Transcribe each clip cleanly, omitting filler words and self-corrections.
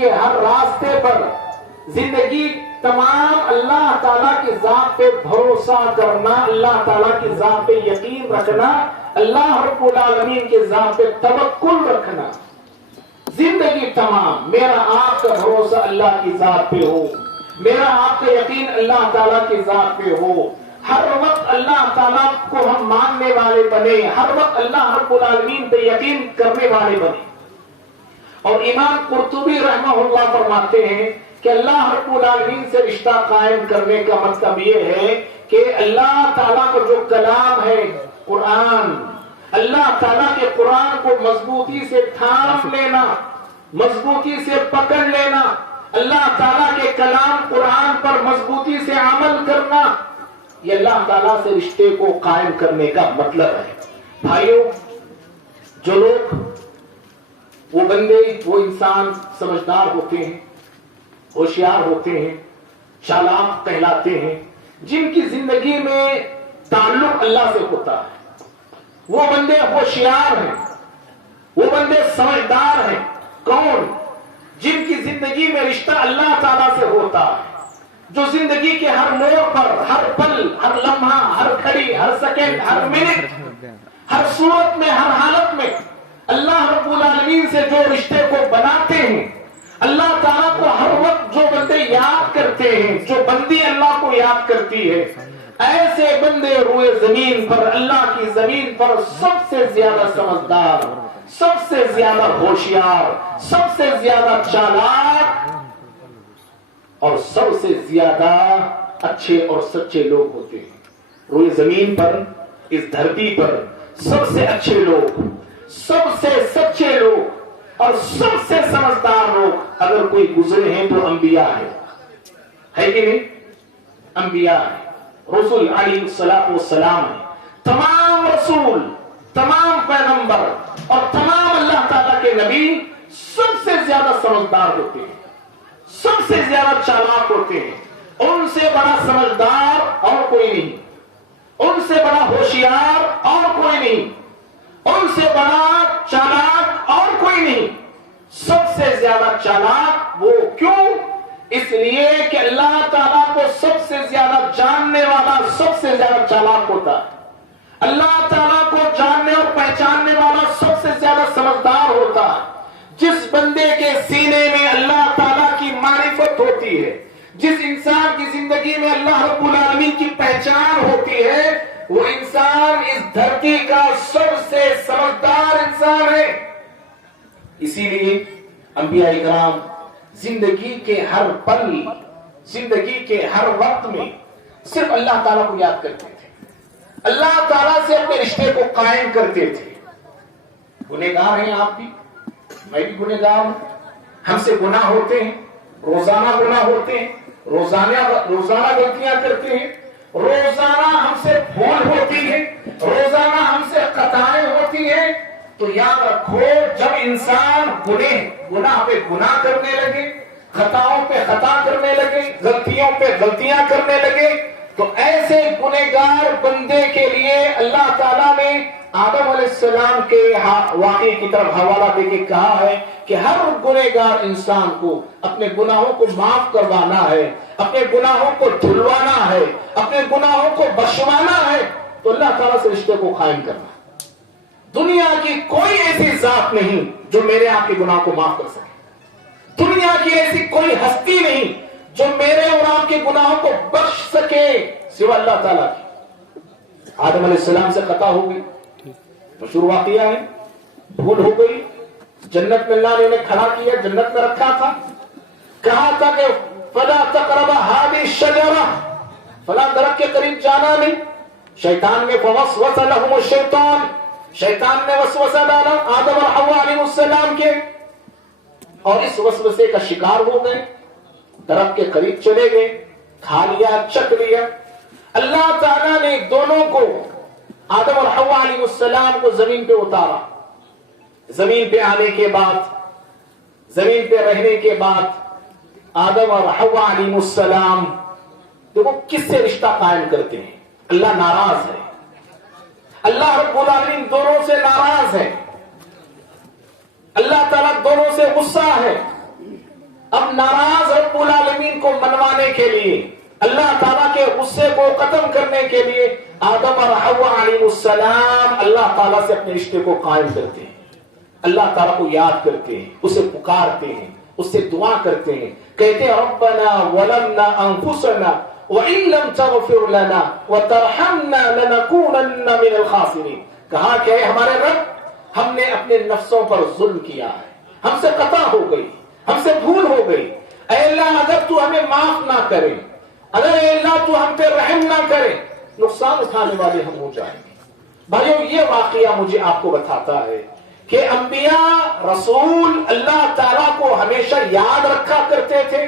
کے ہر راستے پر زندگی تمام اللہ تعالیٰ کی ذات پہ بھروسہ کرنا، اللہ تعالیٰ کی ذات پہ یقین رکھنا، اللہ رب العالمین کے ذات پہ توکل رکھنا، زندگی تمام میرا آپ کا بھروسہ اللہ کی ذات پہ ہو، میرا آپ کا یقین اللہ تعالیٰ کی ذات پہ ہو، ہر وقت اللہ تعالیٰ کو ہم ماننے والے بنے، ہر وقت اللہ رب العالمین پہ یقین کرنے والے بنے۔ اور امام قرطبی رحمہ اللہ فرماتے ہیں کہ اللہ رب العالمین سے رشتہ قائم کرنے کا مطلب یہ ہے کہ اللہ تعالیٰ کا جو کلام ہے قرآن، اللہ تعالیٰ کے قرآن کو مضبوطی سے تھام لینا، مضبوطی سے پکڑ لینا، اللہ تعالیٰ کے کلام قرآن پر مضبوطی سے عمل کرنا، یہ اللہ تعالیٰ سے رشتے کو قائم کرنے کا مطلب ہے۔ بھائیوں، جو لوگ، وہ بندے، وہ انسان سمجھدار ہوتے ہیں، ہوشیار ہوتے ہیں، چالاک کہلاتے ہیں، جن کی زندگی میں تعلق اللہ سے ہوتا ہے، وہ بندے ہوشیار ہیں، وہ بندے سمجھدار ہیں۔ کون؟ جن کی زندگی میں رشتہ اللہ تعالیٰ سے ہوتا ہے، جو زندگی کے ہر موڑ پر، ہر پل، ہر لمحہ، ہر گھڑی، ہر سیکنڈ، ہر منٹ، ہر صورت میں، ہر حالت میں اللہ رب العالمین سے جو رشتے کو بناتے ہیں، اللہ تعالیٰ کو ہر وقت جو بندے یاد کرتے ہیں، جو بندی اللہ کو یاد کرتی ہے، ایسے بندے روئے زمین پر، اللہ کی زمین پر سب سے زیادہ سمجھدار، سب سے زیادہ ہوشیار، سب سے زیادہ چالاک اور سب سے زیادہ اچھے اور سچے لوگ ہوتے ہیں۔ روئے زمین پر، اس دھرتی پر سب سے اچھے لوگ، سب سے سچے لوگ اور سب سے سمجھدار لوگ اگر کوئی گزرے ہیں تو انبیاء ہے کہ نہیں؟ انبیاء ہے، رسول علیہ السلام ہے۔ تمام رسول، تمام پیغمبر اور تمام اللہ تعالیٰ کے نبی سب سے زیادہ سمجھدار ہوتے ہیں، سب سے زیادہ چالاک ہوتے ہیں۔ ان سے بڑا سمجھدار اور کوئی نہیں، ان سے بڑا ہوشیار اور کوئی نہیں، ان سے بڑا چالاک اور کوئی نہیں۔ سب سے زیادہ چالاک وہ کیوں؟ اس لیے کہ اللہ تعالیٰ کو سب سے زیادہ جاننے والا سب سے زیادہ چالاک ہوتا ہے، اللہ تعالیٰ کو جاننے اور پہچاننے والا سب سے زیادہ سمجھدار ہوتا ہے۔ جس بندے کے سینے میں اللہ تعالیٰ کی معرفت ہوتی ہے، جس انسان کی زندگی میں اللہ رب العالمین کی پہچان ہوتی ہے، وہ انسان اس دھرتی کا سب سے سمجھدار انسان ہے۔ اسی لیے انبیاء کرام زندگی کے ہر پل، زندگی کے ہر وقت میں صرف اللہ تعالیٰ کو یاد کرتے تھے، اللہ تعالیٰ سے اپنے رشتے کو قائم کرتے تھے۔ گنہگار ہیں آپ بھی، میں بھی گنہگار ہوں، ہم سے گناہ ہوتے ہیں، روزانہ گناہ ہوتے ہیں، روزانہ غلطیاں کرتے ہیں، روزانہ ہم سے بھول ہوتی ہے، روزانہ ہم سے خطائیں ہوتی ہیں۔ تو یاد رکھو، جب انسان گناہ پہ گناہ کرنے لگے، خطاؤں پہ خطا کرنے لگے، غلطیوں پہ غلطیاں کرنے لگے، تو ایسے گنہگار بندے کے لیے اللہ تعالیٰ نے آدم علیہ السلام کے واقعے کی طرف حوالہ دے کے کہا ہے کہ ہر گنہگار انسان کو اپنے گناہوں کو معاف کروانا ہے، اپنے گناہوں کو دھلوانا ہے، اپنے گناہوں کو بخشوانا ہے، تو اللہ تعالیٰ سے رشتے کو قائم کرنا۔ دنیا کی کوئی ایسی ذات نہیں جو میرے آپ کے گناہ کو معاف کر سکے، دنیا کی ایسی کوئی ہستی نہیں جو میرے اور آپ کے گناہوں کو بخش سکے سوا اللہ تعالیٰ کی۔ آدم علیہ السلام سے خطا ہو گئی، مشہور واقعہ ہے، بھول ہو گئی، جنت میں اللہ نے انہیں کھڑا کیا، جنت میں رکھا تھا، کہا تھا کہ فلا تقربا هذه الشجرة، فلا درخت کے قریب جانا نہیں۔ شیطان نے فوسوس لهم الشیطان، شیطان نے وسوسہ ڈالا آدم اور حوا علیہ السلام کے، اور اس وسوسے کا شکار ہو گئے، درخت کے قریب چلے گئے، کھا لیا، چکھ لیا۔ اللہ تعالیٰ نے دونوں کو، آدم اور حوا علیہ السلام کو زمین پہ اتارا۔ زمین پہ آنے کے بعد، زمین پہ رہنے کے بعد آدم اور حوا علیہ السلام دیکھو کس سے رشتہ قائم کرتے ہیں۔ اللہ ناراض ہے، اللہ رب العالمین دونوں سے ناراض ہے، اللہ تعالیٰ دونوں سے غصہ ہے۔ اب ناراض رب العالمین کو منوانے کے لیے، اللہ تعالیٰ کے غصے کو ختم کرنے کے لیے آدم اور حوا علیہ السلام اللہ تعالیٰ سے اپنے رشتے کو قائم کرتے ہیں، اللہ تعالیٰ کو یاد کرتے ہیں، اسے پکارتے ہیں، اس سے دعا کرتے ہیں، کہتے ہیں ربنا ظلمنا انفسنا وان لم تغفر لنا وترحمنا لنكونن من الخاسرین. کہا کہ اے ہمارے رب، ہم نے اپنے نفسوں پر ظلم کیا ہے، ہم سے خطا ہو گئی، ہم سے بھول ہو گئی. اے اللہ اگر تو ہمیں معاف نہ کرے، اگر اے اللہ تو ہم پہ رحم نہ کرے، نقصان اٹھانے والے ہم ہو جائیں گے. بھائیو یہ واقعہ مجھے آپ کو بتاتا ہے کہ انبیاء رسول اللہ تعالیٰ کو ہمیشہ یاد رکھا کرتے تھے،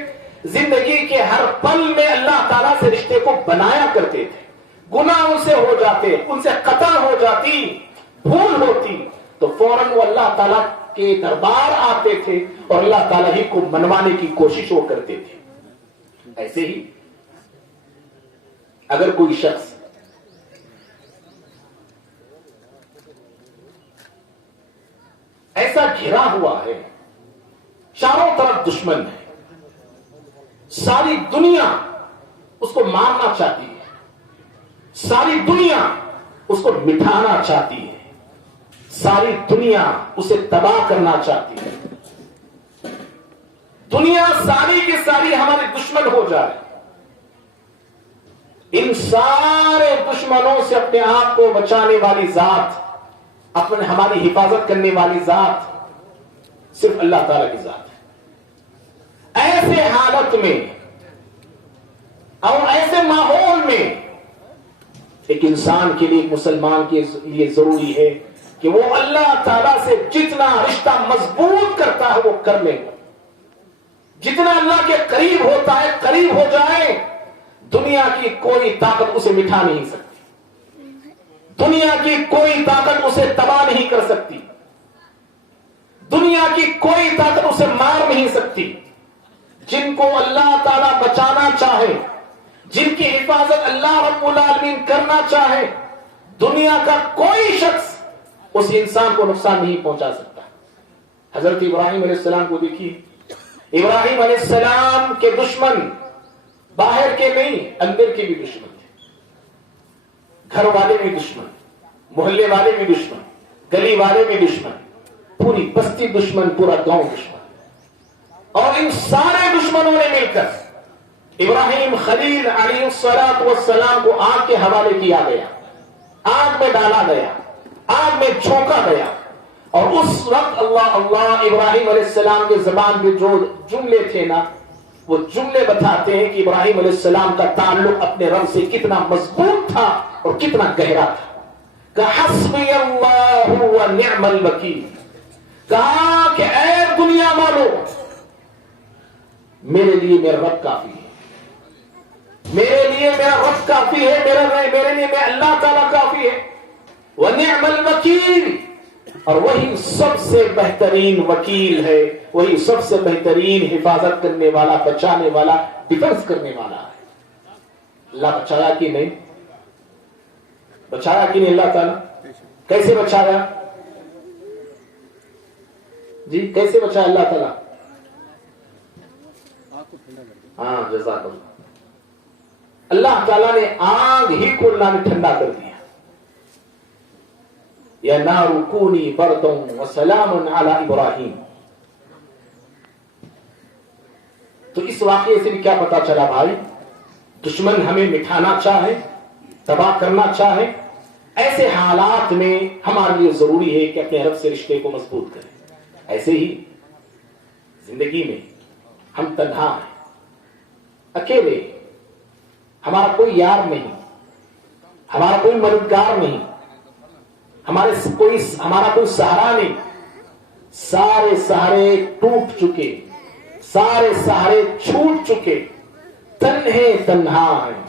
زندگی کے ہر پل میں اللہ تعالیٰ سے رشتے کو بنایا کرتے تھے. گناہ ان سے ہو جاتے، ان سے قطع ہو جاتی، بھول ہوتی تو فوراً وہ اللہ تعالیٰ کے دربار آتے تھے اور اللہ تعالیٰ ہی کو منوانے کی کوشش وہ کرتے تھے. ایسے ہی اگر کوئی شخص ایسا گھرا ہوا ہے، چاروں طرف دشمن ہے، ساری دنیا اس کو مارنا چاہتی ہے، ساری دنیا اس کو مٹھانا چاہتی ہے، ساری دنیا اسے تباہ کرنا چاہتی ہے، دنیا ساری کی ساری ہمارے دشمن ہو جائے. ان سارے دشمنوں سے اپنے آپ کو بچانے والی ذات، اپنے ہماری حفاظت کرنے والی ذات صرف اللہ تعالیٰ کی ذات ہے. ایسے حالت میں اور ایسے ماحول میں ایک انسان کے لیے، ایک مسلمان کے لیے ضروری ہے کہ وہ اللہ تعالیٰ سے جتنا رشتہ مضبوط کرتا ہے وہ کر لے. جتنا اللہ کے قریب ہوتا ہے قریب ہو جائے. دنیا کی کوئی طاقت اسے مٹھا نہیں سکتی، دنیا کی کوئی طاقت اسے تباہ نہیں کر سکتی، دنیا کی کوئی طاقت اسے مار نہیں سکتی. جن کو اللہ تعالیٰ بچانا چاہے، جن کی حفاظت اللہ رب العالمین کرنا چاہے، دنیا کا کوئی شخص اس انسان کو نقصان نہیں پہنچا سکتا. حضرت ابراہیم علیہ السلام کو دیکھیے، ابراہیم علیہ السلام کے دشمن باہر کے نہیں، اندر کے بھی دشمن تھے. گھر والے بھی دشمن، محلے والے بھی دشمن، گلی والے بھی دشمن، پوری بستی دشمن، پورا گاؤں دشمن. اور ان سارے دشمنوں نے مل کر ابراہیم خلیل علیہ السلام کو آگ کے حوالے کیا گیا، آگ میں ڈالا گیا، آگ میں جھونکا گیا. اور اس وقت اللہ اللہ ابراہیم علیہ السلام کے زبان میں جو جملے تھے نا، وہ جملے بتاتے ہیں کہ ابراہیم علیہ السلام کا تعلق اپنے رب سے کتنا مضبوط تھا اور کتنا گہرا تھا. کہ حسبی اللہ و نعم الوکیل. کہا کہ اے دنیا والو، میرے لیے میرا رب کافی ہے، میرے لیے میرا رب کافی ہے، میرے لیے میں اللہ تعالیٰ کافی ہے. وَنِعْمَ الْوَكِيلِ، اور وہی سب سے بہترین وکیل ہے، وہی سب سے بہترین حفاظت کرنے والا، بچانے والا، ڈیفنس کرنے والا ہے. اللہ بچایا کہ نہیں؟ بچایا کہ نہیں اللہ تعالیٰ؟ کیسے بچایا جی؟ کیسے بچایا اللہ تعالیٰ؟ ہاں جزاک اللہ. اللہ تعالیٰ نے آگ ہی کو اللہ نے ٹھنڈا کر دیا. یا نار کونی بردن وسلام علی ابراہیم. تو اس واقعے سے بھی کیا پتا چلا بھائی؟ دشمن ہمیں مٹھانا چاہے، تباہ کرنا چاہے، ایسے حالات میں ہمارے لیے ضروری ہے کہ اپنے رب سے رشتے کو مضبوط کریں. ایسے ہی زندگی میں ہم تنہا ہیں، اکیلے، ہمارا کوئی یار نہیں، ہمارا کوئی مددگار نہیں، ہمارا کوئی سہارا نہیں. سارے سہارے ٹوٹ چکے، سارے سہارے چھوٹ چکے، تنہے تنہا ہیں،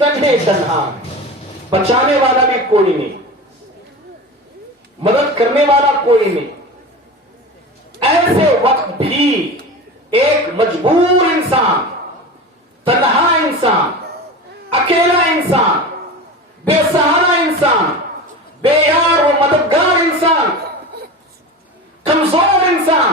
تنہے تنہا ہیں. بچانے والا بھی کوئی نہیں، مدد کرنے والا کوئی نہیں. ایسے وقت بھی ایک مجبور انسان، تنہا انسان، اکیلا انسان، بے سہارا انسان، بے یار و مددگار انسان، کمزور انسان،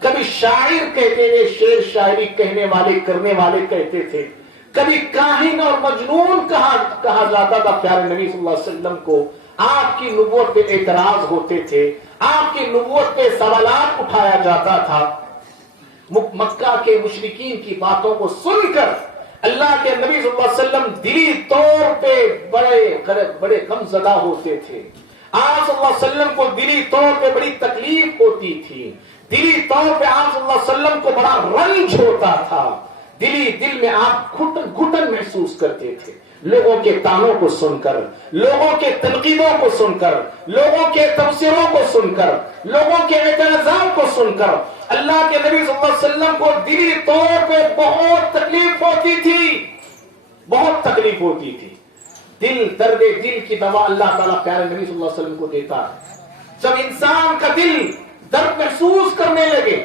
کبھی شاعر کہتے تھے، شعر شاعری کہنے والے کرنے والے کہتے تھے، کبھی کاہن اور مجنون کہا جاتا تھا پیارے نبی صلی اللہ علیہ وسلم کو۔ آپ کی نبوت پہ اعتراض ہوتے تھے، آپ کی نبوت پہ سوالات اٹھایا جاتا تھا۔ مکہ کے مشرکین کی باتوں کو سن کر اللہ کے نبی صلی اللہ علیہ وسلم دلی طور پہ بڑے غم زدہ ہوتے تھے۔ آپ صلی اللہ علیہ وسلم کو دلی طور پہ بڑی تکلیف ہوتی تھی، دلی طور پہ آپ صلی اللہ علیہ وسلم کو بڑا رنج ہوتا تھا، دل میں آپ گھٹن محسوس کرتے تھے، لوگوں کے تانوں کو سن کر، لوگوں کے تنقیدوں کو سن کر، لوگوں کے تبصروں کو سن کر، لوگوں کے اعتراضات کو سن کر اللہ کے نبی صلی اللہ علیہ وسلم کو دلی طور پہ بہت تکلیف ہوتی تھی، بہت تکلیف ہوتی تھی۔ درد دل کی دوا اللہ تعالیٰ پیارے نبی صلی اللہ علیہ وسلم کو دیتا ہے۔ جب انسان کا دل درد محسوس کرنے لگے،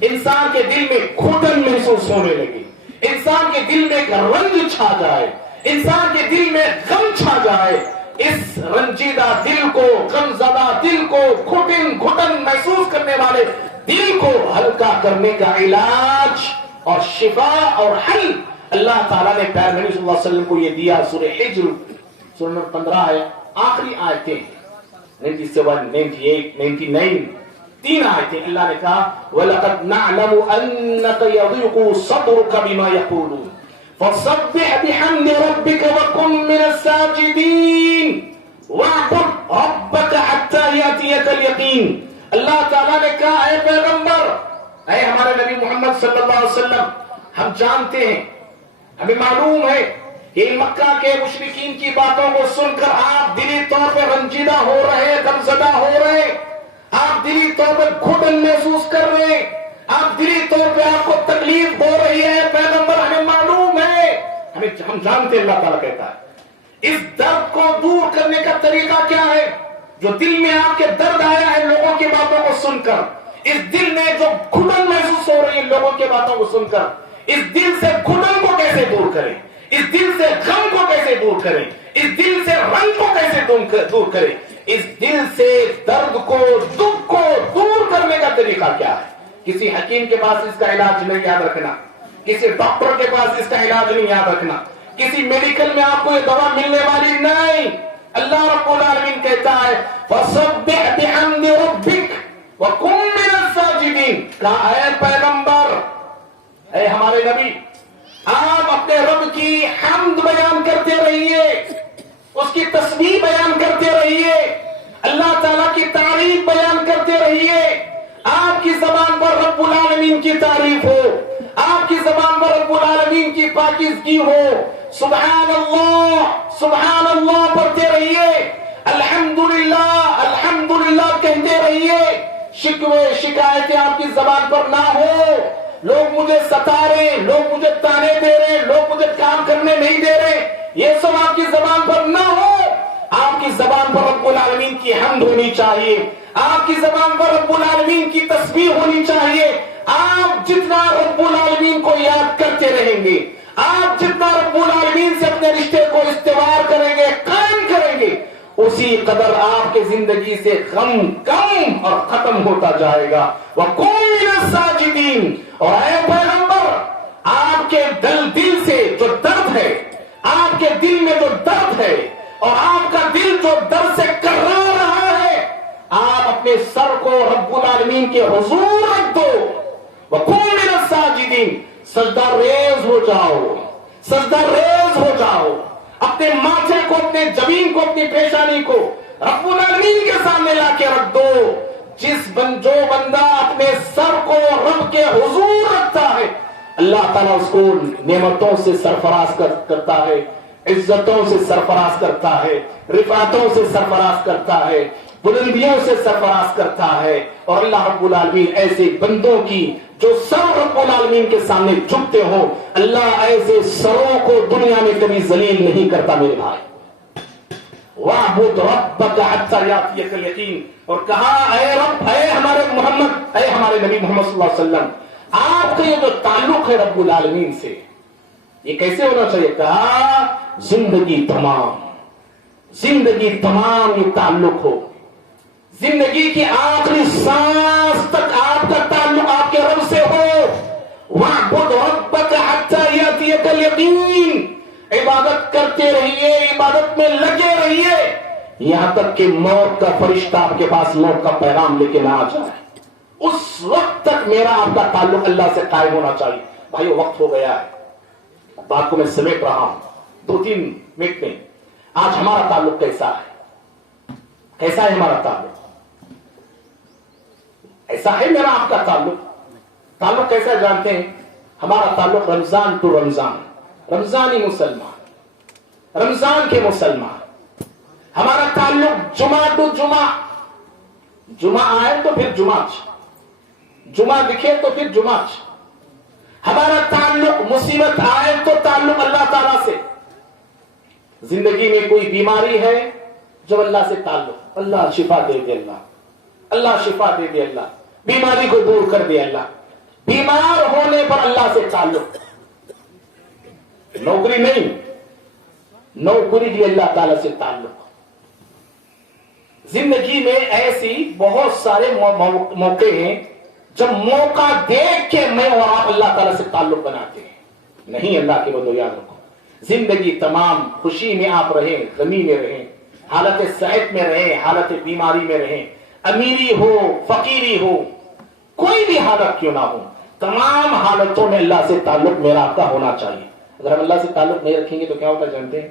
انسان کے دل میں گھٹن محسوس ہونے لگے، انسان کے دل میں ایک رنج چھا جائے، انسان کے دل میں غم چھا جائے، اس رنجیدہ دل کو، غم زدہ دل کو، گھٹن محسوس کرنے والے دل کو ہلکا کرنے کا علاج اور شفا اور حل اللہ تعالیٰ نے پیارے نبی صلی اللہ علیہ وسلم کو یہ دیا۔ سورہ حجر سورہ نمبر 15 ہے، آخری آیتیں 97 98 99 تین آیتیں اللہ نے کہا وَلَقَدْ نَعْلَمُ أَنَّكَ يَضِيقُ صَدْرُكَ بِمَا يَقُولُونَ فَصَبِّحْ بِحَمْدِ رَبِّكَ وَكُن مِّنَ السَّاجِدِينَ وَاعْبُدْ رَبَّكَ حَتَّى يَأْتِيَكَ الْيَقِينُ۔ اللہ تعالیٰ نے کہا اے پیغمبر، اے ہمارے نبی محمد صلی اللہ علیہ وسلم، ہم جانتے ہیں، ہمیں معلوم ہے کہ مکہ کے مشرکین کی باتوں کو سن کر آپ دلی طور پہ رنجیدہ ہو رہے، غمزدہ ہو رہے، آپ دلی طور پہ گھٹن محسوس کر رہے ہیں، آپ دلی طور پہ آپ کو تکلیف ہو رہی ہے پیغمبر، ہمیں معلوم ہے، ہم جانتے ہیں۔ اللہ تعالیٰ کہتا ہے اس درد کو دور کرنے کا طریقہ کیا ہے؟ جو دل میں آپ کے درد آیا ہے لوگوں کی باتوں کو سن کر، اس دل میں جو گھٹن محسوس ہو رہی ہے لوگوں کی باتوں کو سن کر، اس دل سے گھٹن کو کیسے دور کریں، اس دل سے غم کو کیسے دور کریں، اس دل سے رنج کو کیسے دور کریں، اس دل سے درد کو، دکھ کو دور کرنے کا طریقہ کیا ہے؟ کسی حکیم کے پاس اس کا علاج نہیں یاد رکھنا، کسی ڈاکٹر کے پاس اس کا علاج نہیں یاد رکھنا، کسی میڈیکل میں آپ کو یہ دوا ملنے والی نہیں۔ اللہ رب العالمین کہتا ہے فَسَبِّحْ بِحَمْدِ رَبِّكَ وَكُن مِّنَ السَّاجِدِينَ۔ کہا اے پیغمبر، اے ہمارے نبی، آپ اپنے رب کی حمد بیان کرتے رہیے، اس کی تسبیح بیان کرتے رہیے، اللہ تعالیٰ کی تعریف بیان کرتے رہیے۔ آپ کی زبان پر رب العالمین کی تعریف ہو، آپ کی زبان پر رب العالمین کی پاکیزگی ہو، سبحان اللہ پڑھتے رہیے، الحمدللہ الحمدللہ کہتے رہیے، شکوے شکایتیں آپ کی زبان پر نہ ہو، لوگ مجھے ستا رہے، لوگ مجھے تانے دے رہے، لوگ مجھے کام کرنے نہیں دے رہے، یہ سب آپ کی زبان پر نہ ہو۔ آپ کی زبان پر رب العالمین کی حمد ہونی چاہیے، آپ کی زبان پر رب العالمین کی تسبیح ہونی چاہیے۔ آپ جتنا رب العالمین کو یاد کرتے رہیں گے، آپ جتنا رب العالمین سے اپنے رشتے کو استوار کریں گے، قائم کریں گے، اسی قدر آپ کے زندگی سے غم کم اور ختم ہوتا جائے گا۔ وَقُم مِّنَ السَّاجِدِينَ۔ اور اے پیغمبر، آپ کے دل سے جو درد ہے، آپ کے دل میں جو درد ہے اور آپ کا دل جو درد سے کرا رہا ہے، آپ اپنے سر کو رب العالمین کے حضور رکھ دو۔ وَقُم مِّنَ السَّاجِدِينَ۔ سجدہ ریز ہو جاؤ، سجدہ ریز ہو جاؤ، اپنے ماتھے کو، اپنے جبین کو، اپنی پیشانی کو رب العالمین کے سامنے لا کے رکھ دو۔ جو بندہ اپنے سر کو رب کے حضور رکھتا ہے، اللہ تعالیٰ اس کو نعمتوں سے سرفراز کرتا ہے، عزتوں سے سرفراز کرتا ہے، رفعتوں سے سرفراز کرتا ہے، بلندیوں سے سرفراز کرتا ہے۔ اور اللہ رب العالمین ایسے بندوں کی جو سر رب العالمین کے سامنے جھکتے ہو، اللہ ایسے سروں کو دنیا میں کبھی ذلیل نہیں کرتا میرے بھائی۔ وَاعْبُدْ رَبَّكَ حَتَّى يَأْتِيَكَ الْيَقِينُ۔ اور کہا اے رب، اے ہمارے محمد، اے ہمارے نبی محمد صلی اللہ علیہ وسلم، آپ کا یہ جو تعلق ہے رب العالمین سے، یہ کیسے ہونا چاہیے؟ کہا زندگی تمام یہ تعلق ہو، زندگی کی آخری سانس تک آپ کا تعلق آپ کے یقین، عبادت کرتے رہیے، عبادت میں لگے رہیے یہاں تک کہ موت کا فرشتہ آپ کے پاس موت کا پیغام لے کے نہ آ جائے۔ اس وقت تک میرا آپ کا تعلق اللہ سے قائم ہونا چاہیے۔ بھائیو وقت ہو گیا ہے، بات کو میں سمیٹ رہا ہوں 2-3 منٹ میں۔ آج ہمارا تعلق کیسا ہے؟ کیسا ہے ہمارا تعلق؟ ایسا ہے میرا آپ کا تعلق کیسا جانتے ہیں؟ ہمارا تعلق رمضان ٹو رمضان، رمضانی مسلمان، رمضان کے مسلمان۔ ہمارا تعلق جمعہ ٹو جمعہ، جمعہ آئے تو پھر جمعہ دکھے تو پھر جمعہ۔ ہمارا تعلق مصیبت آئے تو تعلق اللہ تعالیٰ سے۔ زندگی میں کوئی بیماری ہے، جب اللہ سے تعلق، اللہ شفا دے دے، اللہ شفا دے دے، اللہ بیماری کو دور کر دے، اللہ بیمار ہونے پر اللہ سے تعلق۔ نوکری نہیں، نوکری کے اللہ تعالیٰ سے تعلق۔ زندگی میں ایسی بہت سارے موقع ہیں جب موقع دیکھ کے میں اور آپ اللہ تعالیٰ سے تعلق بناتے ہیں۔ نہیں اللہ کے بندو یاد رکھو، زندگی تمام خوشی میں آپ رہیں، غمی میں رہیں، حالت صحت میں رہیں، حالت بیماری میں رہیں، امیری ہو فقیری ہو، کوئی بھی حالت کیوں نہ ہو، تمام حالتوں میں اللہ سے تعلق میرا آپ کا ہونا چاہیے۔ اگر ہم اللہ سے تعلق نہیں رکھیں گے تو کیا ہوتا جانتے ہیں؟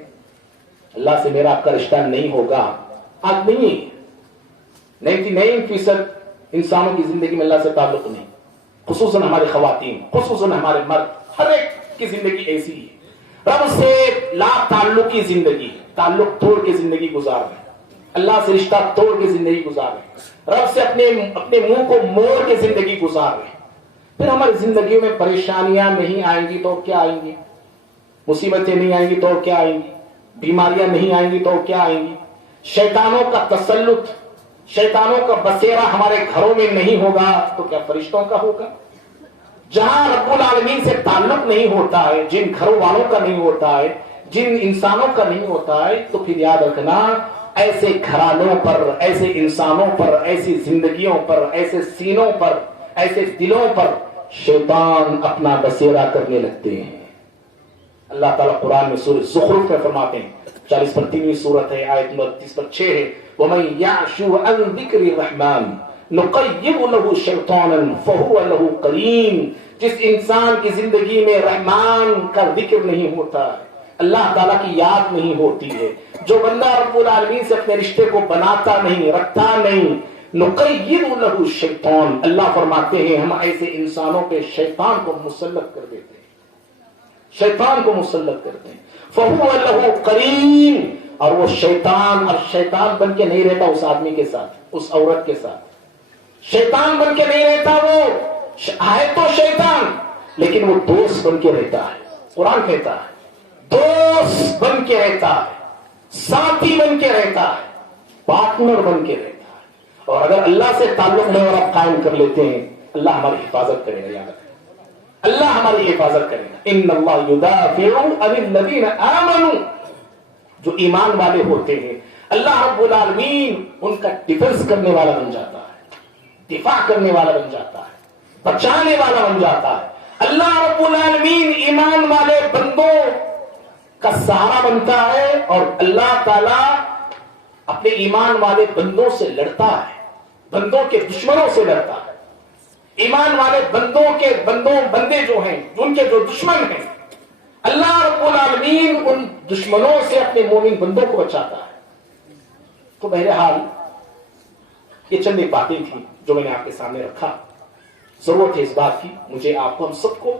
اللہ سے میرا آپ کا رشتہ نہیں ہوگا۔ آج نہیں، 99% انسانوں کی زندگی میں اللہ سے تعلق نہیں، خصوصاً ہمارے خواتین، خصوصاً ہمارے مرد، ہر ایک کی زندگی ایسی ہے، رب سے لا تعلقی زندگی، تعلق توڑ کے زندگی گزار رہے ہیں، اللہ سے رشتہ توڑ کے زندگی گزار رہے ہیں، رب سے اپنے منہ کو موڑ کے زندگی گزار رہے ہیں۔ پھر ہماری زندگیوں میں پریشانیاں نہیں آئیں گی تو کیا آئیں گی؟ مصیبتیں نہیں آئیں گی تو کیا آئیں گی؟ بیماریاں نہیں آئیں گی تو کیا آئیں گی؟ شیطانوں کا تسلط، شیطانوں کا بسیرا ہمارے گھروں میں نہیں ہوگا تو کیا فرشتوں کا ہوگا؟ جہاں رب العالمین سے تعلق نہیں ہوتا ہے، جن گھروں والوں کا نہیں ہوتا ہے، جن انسانوں کا نہیں ہوتا ہے، تو پھر یاد رکھنا ایسے گھرانوں پر، ایسے انسانوں پر، ایسی زندگیوں پر، ایسے سینوں پر، ایسے دلوں پر شیطان اپنا بسیرا کرنے لگتے ہیں۔ اللہ تعالیٰ قرآن میں سورہ زخرف میں فرماتے ہیں، 40 پر 3ویں سورت ہے، آیت نمبر 30 پر 6 ہے، وَمَن يَعْشُ عَن ذِكْرِ الرَّحْمَنِ نُقَيِّضْ لَهُ شَيْطَانًا فَهُوَ لَهُ قَرِينٌ۔ جس انسان کی زندگی میں رحمان کا ذکر نہیں ہوتا ہے، اللہ تعالیٰ کی یاد نہیں ہوتی ہے، جو بندہ رب العالمین سے اپنے رشتے کو بناتا نہیں، رکھتا نہیں، نُقَيِّضْ لَهُ شَيْطَانٌ، اللہ فرماتے ہیں ہم ایسے انسانوں پہ شیطان کو مسلط کر دیتے ہیں، شیطان کو مسلط کرتے ہیں۔ فَهُوَ لَهُ قَرِينٌ، اور وہ شیطان بن کے نہیں رہتا اس آدمی کے ساتھ، اس عورت کے ساتھ، شیطان بن کے نہیں رہتا، وہ ہے تو شیطان لیکن وہ دوست بن کے رہتا ہے۔ قرآن کہتا ہے دوست بن کے رہتا ہے، ساتھی بن کے رہتا ہے، پارٹنر بن کے رہتا ہے۔ اور اگر اللہ سے تعلق میں اور آپ قائم کر لیتے ہیں، اللہ ہماری حفاظت کرے گا، یاد رکھیں اللہ ہماری حفاظت کرے گا۔ ان اللہ یدافع عن الذین آمنوا، جو ایمان والے ہوتے ہیں اللہ رب العالمین ان کا ڈیفنس کرنے والا بن جاتا ہے، دفاع کرنے والا بن جاتا ہے، بچانے والا بن جاتا ہے۔ اللہ رب العالمین ایمان والے بندوں کا سہارا بنتا ہے، اور اللہ تعالی اپنے ایمان والے بندوں سے لڑتا ہے، بندوں کے دشمنوں سے لڑتا ہے۔ ایمان والے بندے جو ہیں، ان کے جو دشمن ہیں، اللہ رب العالمین ان دشمنوں سے اپنے مومن بندوں کو بچاتا ہے۔ تو بہرحال یہ چند باتیں تھیں جو میں نے آپ کے سامنے رکھا۔ ضرورت ہے اس بات کی، مجھے آپ کو، ہم سب کو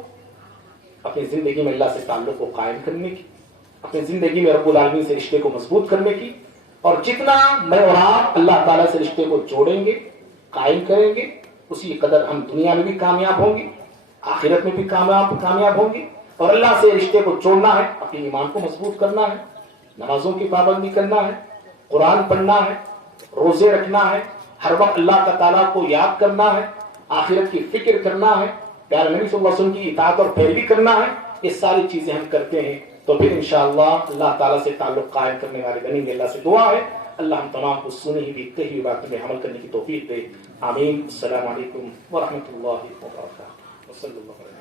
اپنی زندگی میں اللہ سے تعلق کو قائم کرنے کی، اپنی زندگی میں رب العالمین سے رشتے کو مضبوط کرنے کی، اور جتنا میں اور آپ اللہ تعالیٰ سے رشتے کو جوڑیں گے، قائم کریں گے، اسی قدر ہم دنیا میں بھی کامیاب ہوں گے، آخرت میں بھی کامیاب ہوں گے۔ اور اللہ سے رشتے کو جوڑنا ہے، اپنے ایمان کو مضبوط کرنا ہے، نمازوں کی پابندی کرنا ہے، قرآن پڑھنا ہے، روزے رکھنا ہے، ہر وقت اللہ تعالیٰ کو یاد کرنا ہے، آخرت کی فکر کرنا ہے، پیارے نبی صلی اللہ علیہ وسلم کی اطاعت اور پیروی کرنا ہے۔ یہ ساری چیزیں ہم کرتے ہیں تو پھر انشاءاللہ اللہ تعالیٰ سے تعلق قائم کرنے والے بنیں گے۔ اللہ سے دعا ہے اللہ ہم تمام کو سنی ہوئی کہی ہوئی باتوں میں عمل کرنے کی توفیق دے، آمین۔ السلام علیکم ورحمۃ اللہ وبرکاتہ۔ وصلی اللہ علیہ